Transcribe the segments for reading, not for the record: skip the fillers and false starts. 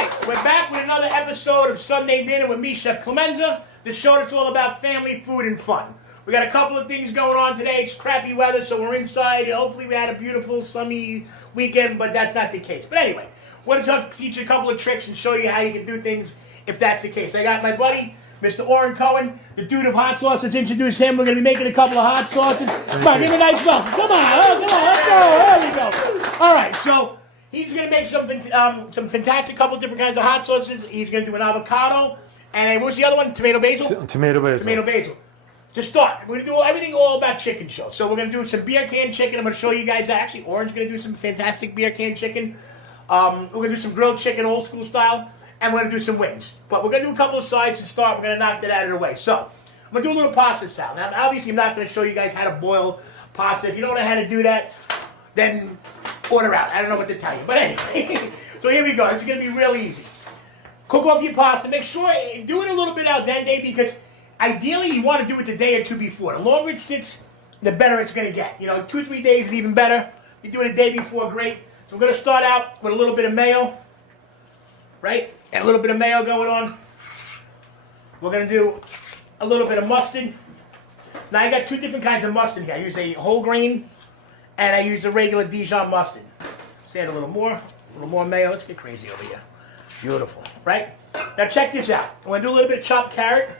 right, we're back with another episode of Sunday Dinner with me, Chef Clemenza. The show that's all about family, food, and fun. We got a couple of things going on today. It's crappy weather, so we're inside. And hopefully we had a beautiful, sunny weekend, but that's not the case. But anyway, we're going to teach you a couple of tricks and show you how you can do things if that's the case. I got my buddy, Mr. Oren Cohen, the dude of hot sauce. Let's introduce him. We're going to be making a couple of hot sauces. Come on, give me a nice go. Come on, let's go. There we go. All right, so he's going to make some fantastic couple of different kinds of hot sauces. He's going to do an avocado. And what's the other one? Tomato basil? Tomato basil. Tomato basil. To start, we're going to do everything all about chicken show. So we're going to do some beer can chicken. I'm going to show you guys that. Actually, Orange going to do some fantastic beer can chicken. We're going to do some grilled chicken, old school style. And we're going to do some wings. But we're going to do a couple of sides to start. We're going to knock that out of the way. So I'm going to do a little pasta salad. Now, obviously, I'm not going to show you guys how to boil pasta. If you don't know how to do that, then order out. I don't know what to tell you. But anyway, so here we go. This is going to be real easy. Cook off your pasta. Make sure, do it a little bit al dente because ideally you want to do it the day or two before. The longer it sits, the better it's going to get. 2 or 3 days is even better. You do it a day before, great. So we're going to start out with a little bit of mayo, right? And a little bit of mayo going on. We're going to do a little bit of mustard. Now I got 2 different kinds of mustard here. I use a whole grain and I use a regular Dijon mustard. Let's add a little more mayo. Let's get crazy over here. Beautiful, right? Now check this out. I'm going to do a little bit of chopped carrot.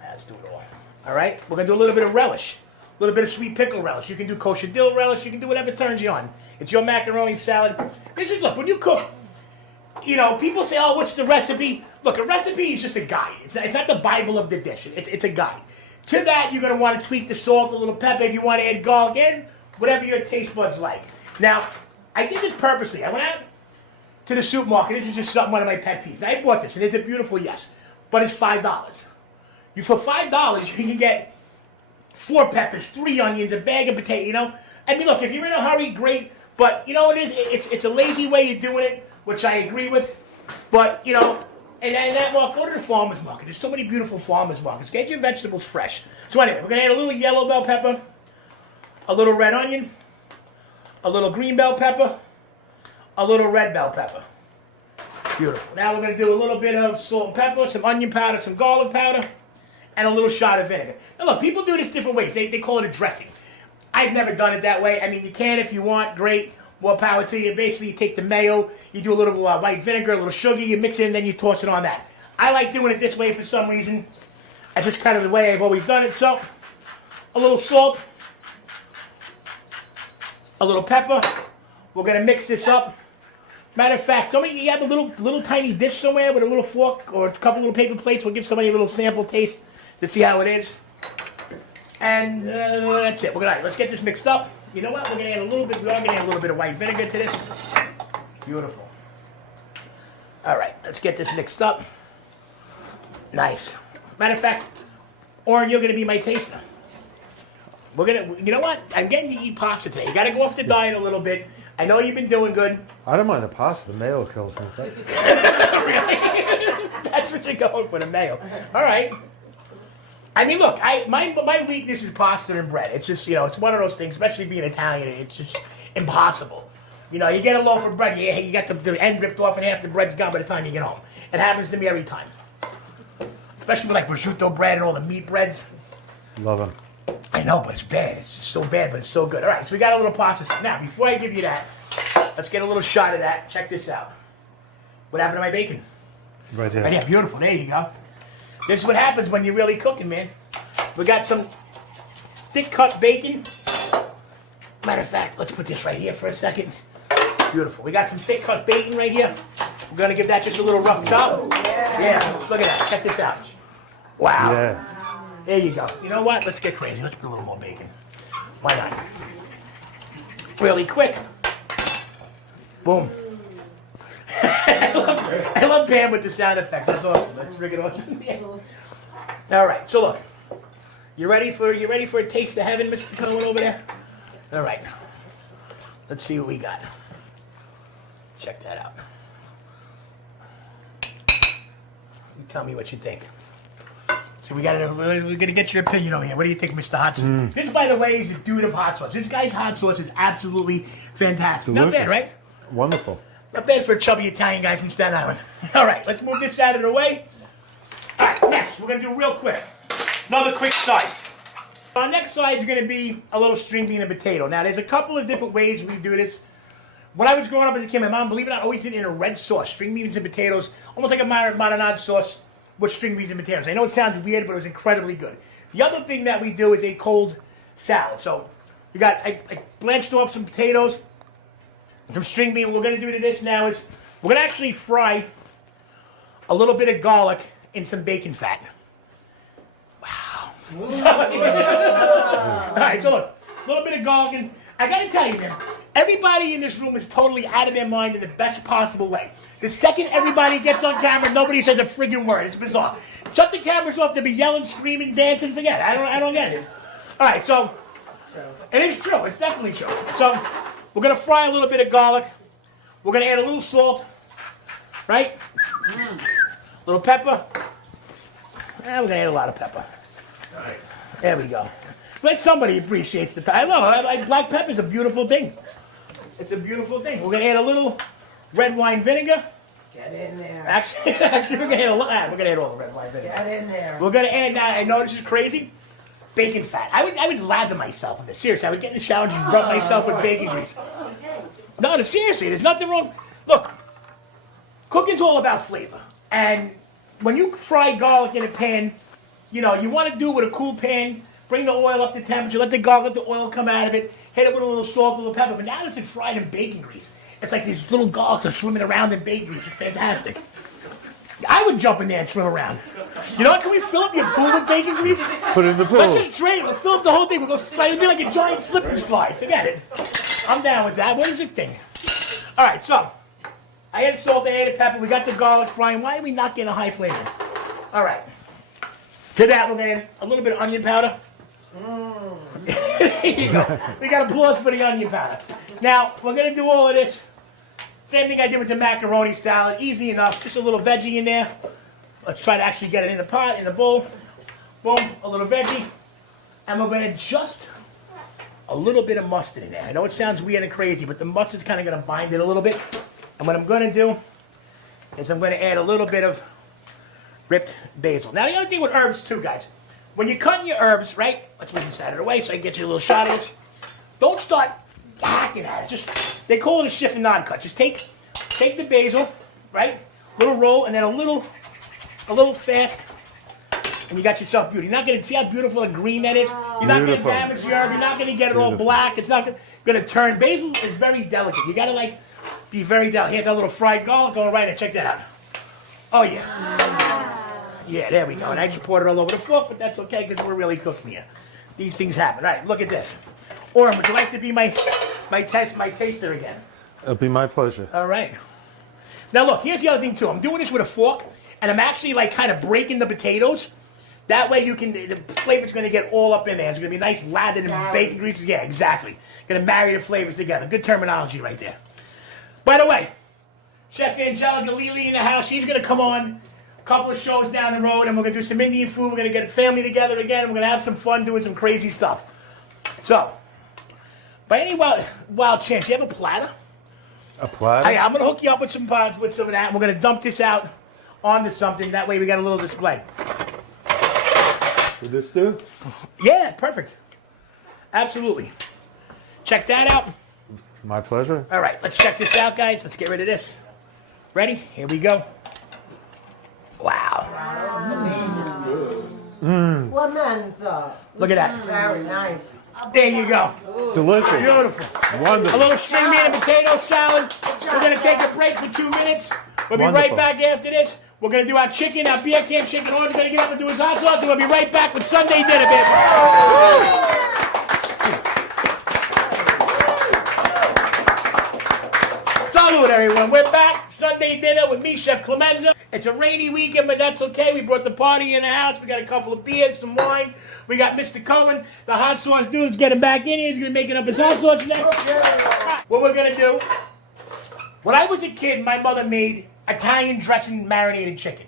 Let's do it all. All right? We're going to do a little bit of relish. A little bit of sweet pickle relish. You can do kosher dill relish. You can do whatever turns you on. It's your macaroni salad. Look, when you cook, people say, oh, what's the recipe? Look, a recipe is just a guide. It's not the Bible of the dish. It's a guide. To that, you're going to want to tweak the salt, a little pepper. If you want to add garlic in, whatever your taste buds like. Now, I did this purposely. I went out to the supermarket. This is just one of my pet peeves. Now, I bought this, and it's a beautiful, yes, but it's $5. For $5, you can get 4 peppers, 3 onions, a bag of potato, I mean, look, if you're in a hurry, great, but it's a lazy way of doing it, which I agree with, but, and that, well, go to the farmer's market. There's so many beautiful farmer's markets. Get your vegetables fresh. So anyway, we're going to add a little yellow bell pepper, a little red onion, a little green bell pepper, a little red bell pepper. Beautiful. Now we're going to do a little bit of salt and pepper, some onion powder, some garlic powder, and a little shot of vinegar. Now look, people do this different ways. They call it a dressing. I've never done it that way. I mean, you can if you want. Great. More power to you. Basically, you take the mayo, you do a little white vinegar, a little sugar, you mix it, and then you toss it on that. I like doing it this way for some reason. That's just kind of the way I've always done it. So, a little salt, a little pepper. We're going to mix this up. Matter of fact, you have a little tiny dish somewhere with a little fork or a couple little paper plates. We'll give somebody a little sample taste to see how it is. And that's it. Let's get this mixed up. You know what? We are going to add a little bit of white vinegar to this. Beautiful. All right, let's get this mixed up. Nice. Matter of fact, Oren, you're going to be my taster. You know what? I'm getting to eat pasta today. You got to go off the diet a little bit. I know you've been doing good. I don't mind the pasta. The mayo kills me. Really? That's what you're going for, the mayo. All right. I mean, look, my weakness is pasta and bread. It's just, it's one of those things, especially being Italian, it's just impossible. You get a loaf of bread, you got the end ripped off and half the bread's gone by the time you get home. It happens to me every time. Especially with, prosciutto bread and all the meat breads. Love them. I know, but it's bad. It's just so bad, but it's so good. All right, so we got a little pasta. Now, before I give you that, let's get a little shot of that. Check this out. What happened to my bacon? Right here. Right here, beautiful. There you go. This is what happens when you're really cooking, man. We got some thick-cut bacon. Matter of fact, let's put this right here for a second. Beautiful. We got some thick-cut bacon right here. We're going to give that just a little rough chop. Oh, yeah, look at that. Check this out. Wow. Yeah. There you go. You know what? Let's get crazy. Let's put a little more bacon. Why not? Really quick. Boom. I love Pam with the sound effects. That's awesome. That's freaking awesome. Yeah. All right. So look, you ready for a taste of heaven, Mr. Cohen over there? All right. Let's see what we got. Check that out. You tell me what you think. So we're gonna get your opinion over here. What do you think, Mr. Hot Sauce? This, by the way, is a dude of hot sauce. This guy's hot sauce is absolutely fantastic. Delicious. Not bad, right? Wonderful. Not bad for a chubby Italian guy from Staten Island. All right, let's move this out of the way. All right, next, we're going to do real quick. Another quick side. Our next side is going to be a little string bean and potato. Now, there's a couple of different ways we do this. When I was growing up as a kid, my mom, believe it or not, always did it in a red sauce. String beans and potatoes, almost like a marinade sauce with string beans and potatoes. I know it sounds weird, but it was incredibly good. The other thing that we do is a cold salad. So, I blanched off some potatoes, some string bean. What we're going to do to this now is we're going to actually fry a little bit of garlic in some bacon fat. Wow. All right, so look, a little bit of garlic. And I got to tell you, man, everybody in this room is totally out of their mind in the best possible way. The second everybody gets on camera, nobody says a friggin' word. It's bizarre. Shut the cameras off. They'll be yelling, screaming, dancing. Forget it. I don't get it. All right, so it is true. It's definitely true. So we're going to fry a little bit of garlic. We're going to add a little salt, right? A little pepper. We're going to add a lot of pepper. All right. There we go. Like somebody appreciates the pepper. I love it. Black pepper is a beautiful thing. It's a beautiful thing. We're going to add a little red wine vinegar. Get in there. Actually, we're going to add a lot. We're going to add all the red wine vinegar. Get in there. We're going to add now. I know this is crazy. Bacon fat. I would lather myself with this. Seriously, I would get in the shower and just rub myself with bacon grease. No, seriously, there's nothing wrong. Look, cooking's all about flavor. And when you fry garlic in a pan, you want to do it with a cool pan. Bring the oil up to temperature. Let the garlic, let the oil come out of it. Hit it with a little salt, a little pepper. But now it's fried in bacon grease. It's like these little garlics are swimming around in bacon grease. It's fantastic. I would jump in there and swim around. You know what? Can we fill up your pool with bacon grease? Put it in the pool. Let's just drain it. We'll fill up the whole thing. We'll go slide. It'll be like a giant slip and slide. Forget it. I'm down with that. What is this thing? All right, so I added salt, I added pepper. We got the garlic frying. Why are we not getting a high flavor? All right. To that, we're going to add a little bit of onion powder. There you go. We got applause for the onion powder. Now, we're going to do all of this. Same thing I did with the macaroni salad. Easy enough. Just a little veggie in there. Let's try to actually get it in the pot, in the bowl. Boom, a little veggie. And we're going to just a little bit of mustard in there. I know it sounds weird and crazy, but the mustard's kind of going to bind it a little bit. And what I'm going to do is I'm going to add a little bit of ripped basil. Now, the other thing with herbs, too, guys. When you're cutting your herbs, right? Let's move this out of the way so I can get you a little shot of this. Don't start hacking at it. They call it a shift and non-cut. Just take the basil, right? Little roll, and then a little fast, and you got yourself beauty. You're not going to see how beautiful and green that is. You're not going to damage your herb. You're not going to get it all black. It's not going to turn. Basil is very delicate. You got to be very delicate. Here's a little fried garlic going right in. Check that out. Oh yeah. Yeah, there we go. And I just poured it all over the fork, but that's okay because we're really cooking here. These things happen. All right, look at this. Orm, would you like to be my taster again? It'll be my pleasure. All right. Now look, here's the other thing too. I'm doing this with a fork, and I'm actually kind of breaking the potatoes. That way the flavor's going to get all up in there. It's going to be nice lathered in bacon grease. Yeah, exactly. Going to marry the flavors together. Good terminology right there. By the way, Chef Angelica Lely in the house. She's going to come on a couple of shows down the road, and we're going to do some Indian food. We're going to get a family together again, and we're going to have some fun doing some crazy stuff. So, by any wild chance, you have a platter? A platter? I'm going to hook you up with some pods, with some of that, and we're going to dump this out onto something. That way we got a little display. Would this do? Yeah, perfect. Absolutely. Check that out. My pleasure. All right, let's check this out, guys. Let's get rid of this. Ready? Here we go. Wow. Clemenza. Look at that. Very nice. There you go. Delicious. Beautiful. A Wonderful. little string bean and potato salad. We're going to take a break for 2 minutes. We'll be right Wonderful. back after this. We're going to do our chicken, our beer can chicken. Orange going to get up and do his hot sauce, and we'll be right back with Sunday dinner, baby. Salud, everyone. We're back. Sunday dinner with me, Chef Clemenza. It's a rainy weekend, but that's okay. We brought the party in the house. We got a couple of beers, some wine. We got Mr. Cohen, the hot sauce dude's getting back in here. He's going to be making up his hot sauce next. What we're going to do, when I was a kid, my mother made Italian dressing marinated chicken.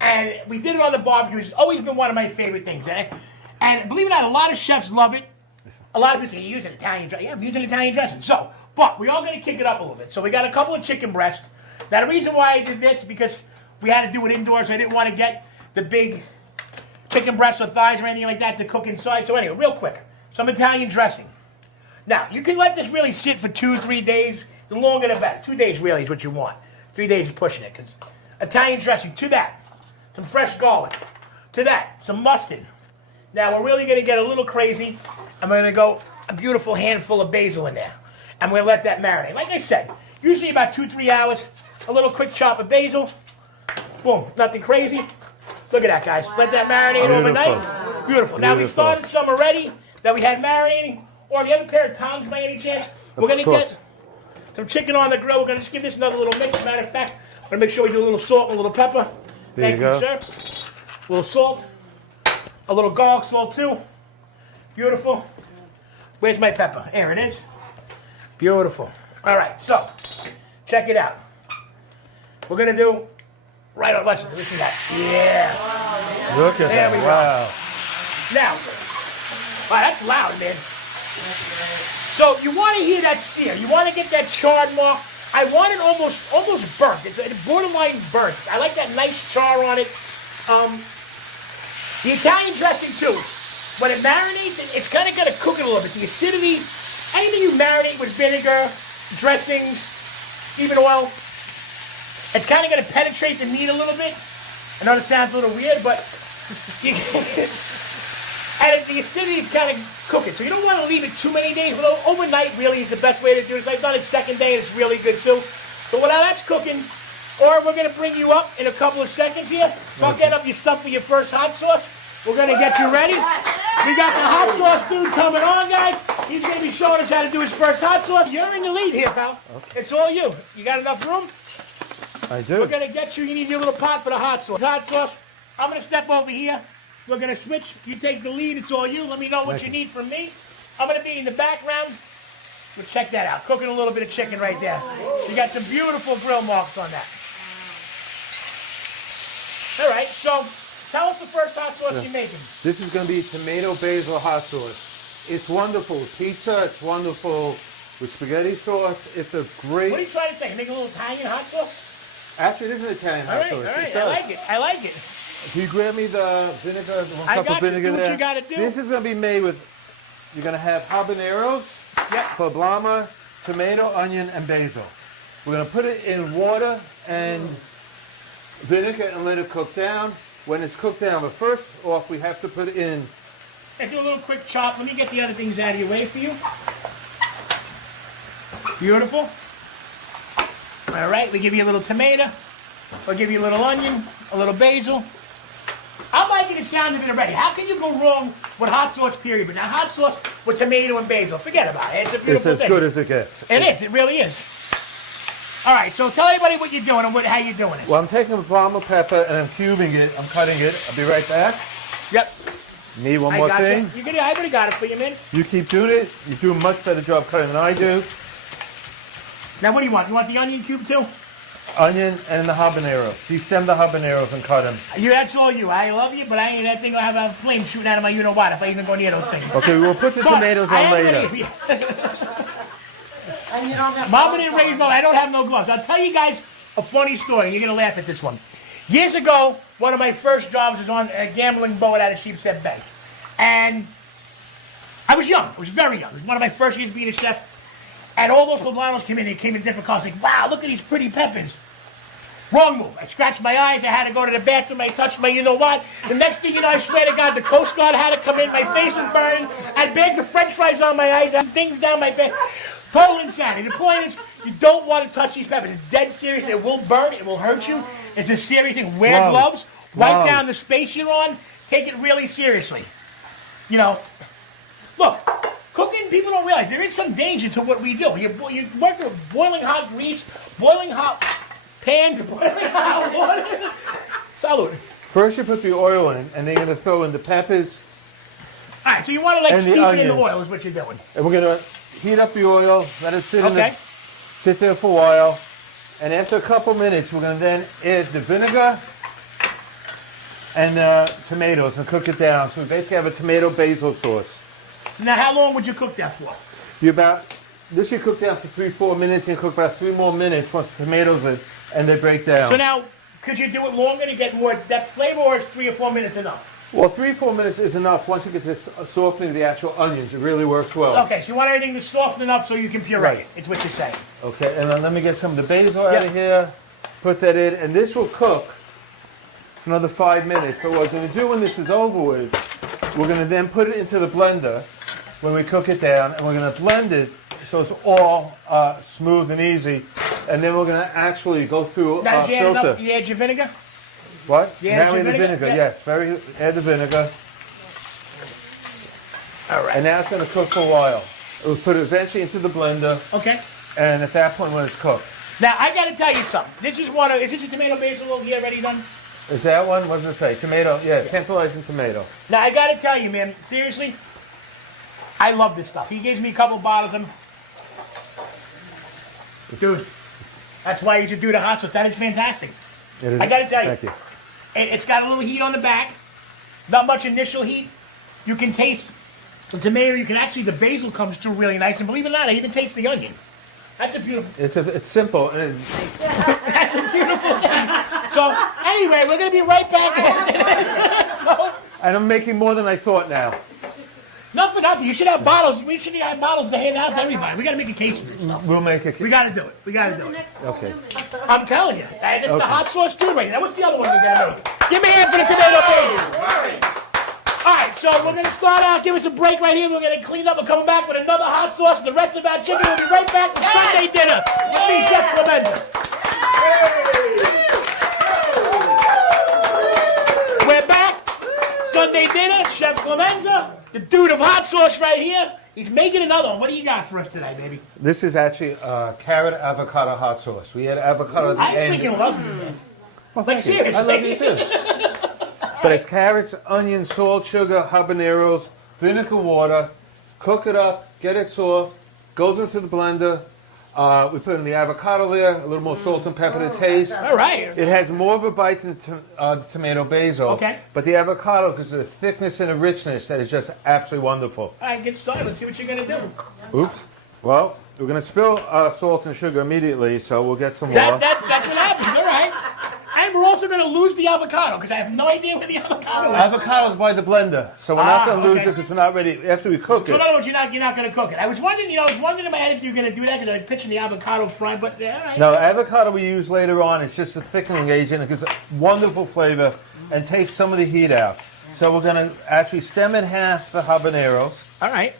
And we did it on the barbecue. It's always been one of my favorite things. And believe it or not, a lot of chefs love it. A lot of people say, you use an Italian dressing. Yeah, I'm using Italian dressing. So, But we are going to kick it up a little bit. So we got a couple of chicken breasts. Now, the reason why I did this is because we had to do it indoors. I didn't want to get the big chicken breasts or thighs or anything like that to cook inside. So anyway, real quick, some Italian dressing. Now, you can let this really sit for 2-3 days. The longer the better. 2 days really is what you want. 3 days is pushing it. Because Italian dressing, to that, some fresh garlic. To that, some mustard. Now, we're really going to get a little crazy. I'm going to go a beautiful handful of basil in there. I'm going to let that marinate. Like I said, usually about 2-3 hours. A little quick chop of basil. Boom. Nothing crazy. Look at that, guys. Let that marinate overnight. Beautiful. Now, we started some already that we had marinating. Or do you have a pair of tongs by any chance? We're going to get some chicken on the grill. We're going to just give this another little mix. As a matter of fact, I'm going to make sure we do a little salt and a little pepper. There you go. Sir. A little salt. A little garlic salt, too. Beautiful. Where's my pepper? Here it is. Beautiful. All right, so check it out. We're going to do right on. Listen to that. Yeah. Look at There that. we go. Wow. Now, wow, that's loud, man. So you want to hear that steer. You want to get that charred mark. I want it almost burnt. It's borderline burnt. I like that nice char on it. The Italian dressing, too. When it marinates, it's kind of got to cook it a little bit. The acidity, anything you marinate with vinegar, dressings, even oil, it's kind of going to penetrate the meat a little bit. I know it sounds a little weird, but and the acidity is kind of cook it. So you don't want to leave it too many days. But overnight really is the best way to do it. I've done it second day and it's really good too. So while that's cooking, or we're going to bring you up in a couple of seconds here. So I'll get up your stuff for your first hot sauce. We're going to get you ready. We got the hot sauce dude coming on, guys. He's going to be showing us how to do his first hot sauce. You're in the lead here, pal. Okay. It's all you. You got enough room? I do. We're going to get you. You need your little pot for the hot sauce. Hot sauce. I'm going to step over here. We're going to switch. You take the lead. It's all you. Let me know what you need from me. I'm going to be in the background. But check that out. Cooking a little bit of chicken right there. You got some beautiful grill marks on that. All right. So tell us the first hot sauce you're making. This is going to be tomato basil hot sauce. It's wonderful with pizza. It's wonderful with spaghetti sauce. It's a great... What are you trying to say? Make a little Italian hot sauce? Actually, this is Italian hot sauce. All right. I like it. I like it. Can you grab me the vinegar? I Cup got of vinegar you. Do what there? you got to do. This is going to be made with... You're going to have habaneros, poblano, tomato, onion, and basil. We're going to put it in water and vinegar and let it cook down. When it's cooked down, but first off, we have to put it in. Let's do a little quick chop. Let me get the other things out of your way for you. Beautiful. All right, we give you a little tomato. We'll give you a little onion, a little basil. I'm liking the sound of it already. How can you go wrong with hot sauce, period? But now hot sauce with tomato and basil, forget about it. It's a beautiful It's as thing. good as it gets. It is. It really is. All right, so tell everybody what you're doing and how you're doing it. Well, I'm taking a poblano pepper and I'm cubing it. I'm cutting it. I'll be right back. Yep. Need one more thing. I already got it for you, man. You keep doing it. You do a much better job cutting than I do. Now, what do you want? You want the onion cube, too? Onion and the habanero. Destem the habaneros and cut them. That's all you. I love you, but I ain't that thing gonna have a flame shooting out of my you-know-what if I even go near those things. Okay, we'll put the tomatoes on later. And you don't have Mama didn't raise no. I don't have no gloves. I'll tell you guys a funny story. You're gonna laugh at this one. Years ago, one of my first jobs was on a gambling boat out of Sheepshead Bay, and I was young. I was very young. It was one of my first years being a chef, and all those poblanos came in. They came in different colors. Like, wow, look at these pretty peppers. Wrong move. I scratched my eyes. I had to go to the bathroom. I touched my you-know-what. The next thing you know, I swear to God, the Coast Guard had to come in. My face was burning. I had bags of French fries on my eyes. I had things down my face. Total insanity. The point is, you don't want to touch these peppers. It's dead serious. It will burn. It will hurt you. It's a serious thing. Wear gloves. Wipe down the space you're on. Take it really seriously. You know, look, cooking, people don't realize there is some danger to what we do. You work with boiling hot grease, boiling hot pans, boiling hot water. Salute. First, you put the oil in, and then you're going to throw in the peppers. All right, so you want to And the steep it in the onions. oil is what you're doing. And we're going to heat up the oil, let it sit Okay. sit there for a while. And after a couple minutes, we're going to then add the vinegar and the tomatoes and cook it down. So we basically have a tomato basil sauce. Now, how long would you cook that for? You about This you cook down for 3-4 minutes, and you cook about 3 more minutes once the tomatoes are, and they break down. So now, could you do it longer to get more depth flavor, or is 3 or 4 minutes enough? Well, 3-4 minutes is enough. Once you get this softening of the actual onions, it really works well. Okay, so you want everything to soften enough so you can puree Right. it. It's what you're saying. Okay, and then let me get some of the basil out Yeah. of here. Put that in, and this will cook for another 5 minutes. But what we're going to do when this is over with, we're going to then put it into the blender when we cook it down, and we're going to blend it so it's all smooth and easy. And then we're going to actually go through Now, did you add filter. enough? You add your vinegar? What? You add Now your in the vinegar? vinegar, Yeah. yes. Add the vinegar. All right. And now it's going to cook for a while. We'll put it eventually into the blender, Okay. and at that point when it's cooked. Now, I got to tell you something. This is one of, is this a tomato basil over here already done? Is that one? What does it say? Tomato? Yeah, tantalizing tomato. Now, I got to tell you, man, seriously, I love this stuff. He gives me a couple bottles of them. Dude, that's why he's a dude of hot sauce. That is fantastic. It is- I gotta tell you. Thank you. It's got a little heat on the back. Not much initial heat. You can taste the tomato. You can actually, the basil comes through really nice. And believe it or not, I even taste the onion. That's a beautiful, It's simple. And that's a beautiful thing. So, anyway, we're going to be right back after this. So, and I'm making more than I thought now. not for nothing. You should have bottles. We should have bottles to hand out to everybody. We got to make a case of this stuff. We'll make it. We got to do it. We got to do it. Okay. I'm telling you. It's the Okay. hot sauce dude right now. What's the other one we're going to make? Give me a hand for the tomato basil. All right, so we're going to start out. Give us a break right here. We're going to clean up. We're coming back with another hot sauce. The rest of our chicken. We'll be right back with Sunday dinner with me, Chef Clemenza. We're back. Sunday dinner. Chef Clemenza, the dude of hot sauce right here. He's making another one. What do you got for us today, baby? This is actually carrot avocado hot sauce. We add avocado at the I end. freaking love you, man. Well, Like, thank you. seriously. I love you too. But it's carrots, onions, salt, sugar, habaneros, vinegar, water. Cook it up, get it soft. Goes into the blender. We put in the avocado there, a little more salt and pepper to taste. All right. It has more of a bite than the tomato basil. Okay. But the avocado, because of the thickness and the richness, that is just absolutely wonderful. All right, get started. Let's see what you're going to do. Oops. Well, we're going to spill salt and sugar immediately, so we'll get some more. That's what happens. All right. And we're also going to lose the avocado because I have no idea where the avocado is. Avocado's by the blender, so we're not going to lose okay. it because we're not ready. After we cook So it, in other words, you're not going to cook it. I was wondering in my head if you were going to do that because I was pitching the avocado fry, but all right. no, avocado we use later on. It's just a thickening agent. It gives a wonderful flavor and takes some of the heat out. So we're going to actually stem in half the habaneros, All right.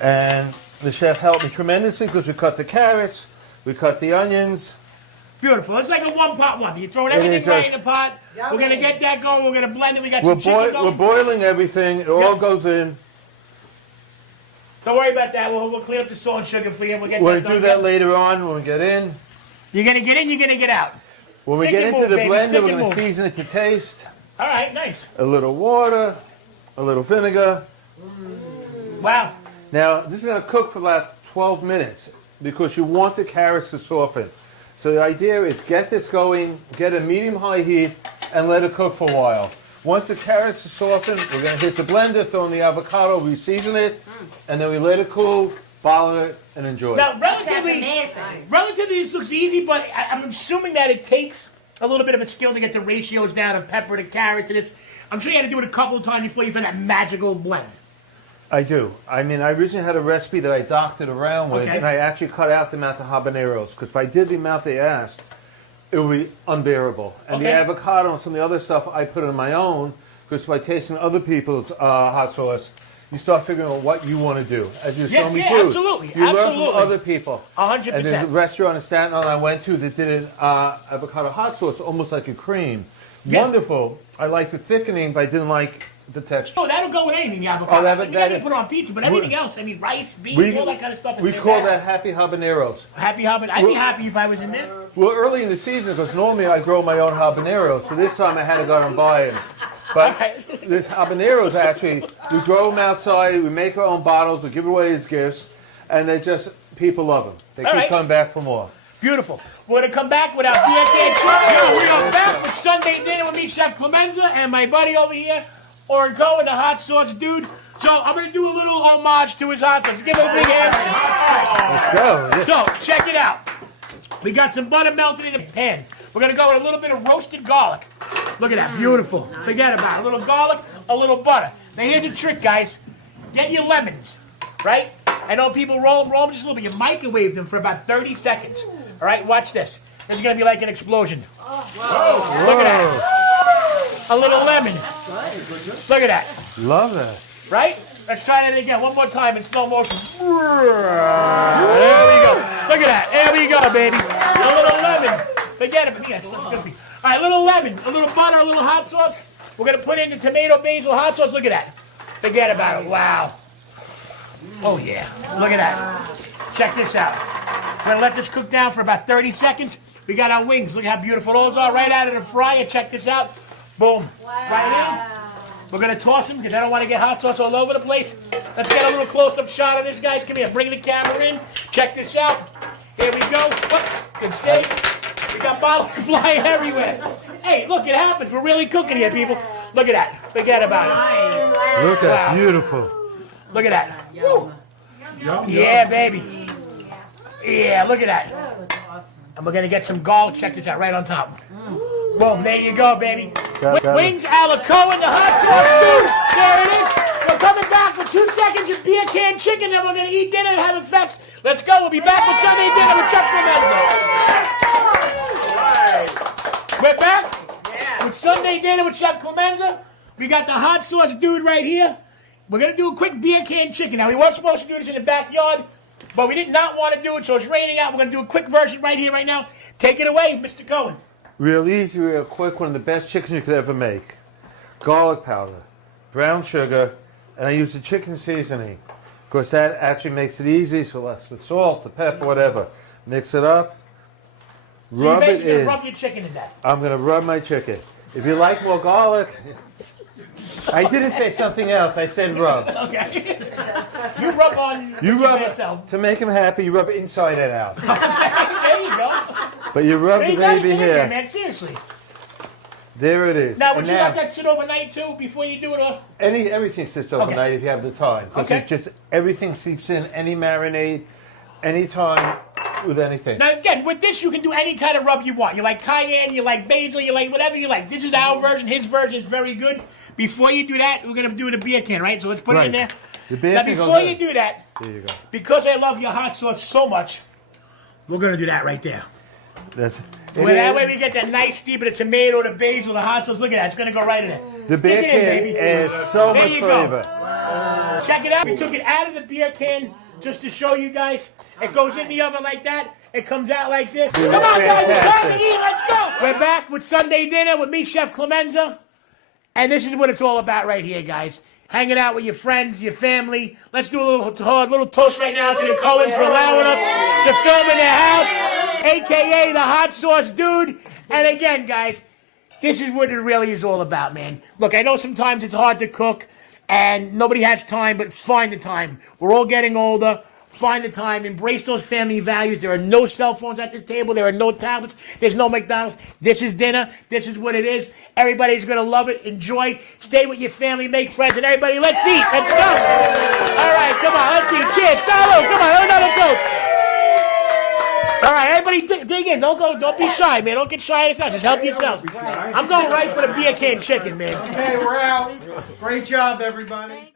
and the chef helped me tremendously because we cut the carrots, we cut the onions. Beautiful. It's like a one-pot one. You're throwing It everything is right just- in the pot. We're going to get that going. We're going to blend it. We got We're, some chicken going. we're boiling everything. It all goes in. Don't worry about that. We'll clean up the salt and sugar for you. We'll get We'll that do done. that later on when we get in. You're going to get in. You're going to get out. When we Stick get and into move, the baby. blender, Stick we're and going to move. season it to taste. All right. Nice. A little water, a little vinegar. Wow. Now, this is going to cook for about 12 minutes because you want the carrots to soften. So the idea is get this going, get a medium-high heat, and let it cook for a while. Once the carrots are softened, we're going to hit the blender, throw in the avocado, re-season it, and then we let it cool, bottle it, and enjoy it. Now, That's relatively, amazing. this looks easy, but I'm assuming that it takes a little bit of a skill to get the ratios down of pepper to carrot to this. I'm sure you had to do it a couple of times before you find that magical blend. I do. I mean, I originally had a recipe that I doctored around with, Okay. and I actually cut out the amount of habaneros, because if I did the amount they asked, it would be unbearable. And the Okay. avocado and some of the other stuff I put in my own, because by tasting other people's hot sauce, you start figuring out what you want to do as you show me yeah, food. absolutely, You learn absolutely. from other people. 100%. And there's a restaurant in Staten Island I went to that did an avocado hot sauce, almost like a cream. Yeah. Wonderful. I liked the thickening, but I didn't like the texture. Oh, that'll go with anything, the avocado. Oh, that- you gotta that- put it on pizza, but everything else, I mean, rice, beans, We, all that kind of stuff. is we call fantastic. that happy habaneros. Happy Hobbit. I'd be happy if I was in there. Well, early in the season, because normally I grow my own habaneros, so this time I had to go out and buy them. But the habaneros, actually, we grow them outside, we make our own bottles, we give away as gifts, and they just, people love them. They All keep right. coming back for more. Beautiful. We're going to come back with our beer can chicken. We are back with Sunday dinner with me, Chef Clemenza, and my buddy over here, Oren Cohen, the hot sauce dude. So I'm going to do a little homage to his hot sauce. Give him a big hand. Let's go. So, check it out. We got some butter melted in the pan. We're going to go with a little bit of roasted garlic. Look at that. Beautiful. Forget about it. A little garlic, a little butter. Now, here's the trick, guys. Get your lemons, right? I know people roll them just a little bit. You microwave them for about 30 seconds. All right, watch this. This is going to be like an explosion. Whoa. Look at that. A little lemon. Look at that. Love that. Right? Let's try that again. One more time in slow motion. There we go. Look at that. There we go, baby. A little lemon. Forget it. Yeah, good for you. All right, a little lemon, a little butter, a little hot sauce. We're going to put in the tomato basil hot sauce. Look at that. Forget about it. Wow. Oh, yeah. Look at that. Check this out. We're going to let this cook down for about 30 seconds. We got our wings. Look how beautiful those are right out of the fryer. Check this out. Boom. Right in. We're going to toss them because I don't want to get hot sauce all over the place. Let's get a little close-up shot of this, guys. Come here. Bring the camera in. Check this out. Here we go. What? Good save. We got bottles flying everywhere. Hey, look, it happens. We're really cooking here, people. Look at that. Forget about it. Look at that. Beautiful. Look at that. Woo. Yeah, baby. Yeah, look at that. And we're going to get some garlic. Check this out. Right on top. Boom. There you go, baby. Wings a la Cohen, the hot sauce soup. There it is. We're coming back for 2 seconds of beer can chicken, and we're going to eat dinner and have a fest. Let's go. We'll be back with Sunday dinner with Chef Clemenza. We're back with Sunday dinner with Chef Clemenza. We got the hot sauce dude right here. We're going to do a quick beer can chicken. Now, we weren't supposed to do this in the backyard, but we did not want to do it, so it's raining out. We're going to do a quick version right here, right now. Take it away, Mr. Cohen. Real easy, real quick. One of the best chickens you could ever make. Garlic powder, brown sugar, and I use the chicken seasoning. Of course, that actually makes it easy, so less the salt, the pepper, whatever. Mix it up. Rub it in. Rub your chicken in that. I'm going to rub my chicken. If you like more garlic, I didn't say something else. I said rub. Okay. You rub on. You rub it to make him happy. You rub it inside and out. There you go. But you rub the baby here. Man, seriously. There it is. Now, would you let that sit overnight too before you do it? Or? Everything sits overnight if you have the time. Okay. It's just everything seeps in. Any marinade, any time with anything. Now again, with this you can do any kind of rub you want. You like cayenne, you like basil, you like whatever you like. This is our version. His version is very good. Before you do that, we're going to do the beer can, right? So let's put it in there. The beer now, can before you do that, there you go. Because I love your hot sauce so much, we're going to do that right there. That way we get that nice steep of the tomato, the basil, the hot sauce. Look at that. It's going to go right in there. The beer can adds so much flavor. Check it out. We took it out of the beer can just to show you guys. It goes in the oven like that. It comes out like this. Come on, guys. It's time to eat. Let's go. We're back with Sunday dinner with me, Chef Clemenza. And this is what it's all about right here, guys. Hanging out with your friends, your family. Let's do a little toast right now to the Cohens for allowing us to film in their house, a.k.a. the hot sauce dude. And again, guys, this is what it really is all about, man. Look, I know sometimes it's hard to cook, and nobody has time, but find the time. We're all getting older. Find the time. Embrace those family values. There are no cell phones at this table. There are no tablets. There's no McDonald's. This is dinner. This is what it is. Everybody's going to love it. Enjoy. Stay with your family. Make friends. And everybody, let's eat. Let's go. All right, come on. Let's eat. Cheers. Salud. Come on. Another Coke. All right, everybody dig in. Don't be shy, man. Don't get shy at yourself. Just help yourself. I'm going right for the beer can chicken, man. Okay, we're out. Great job, everybody.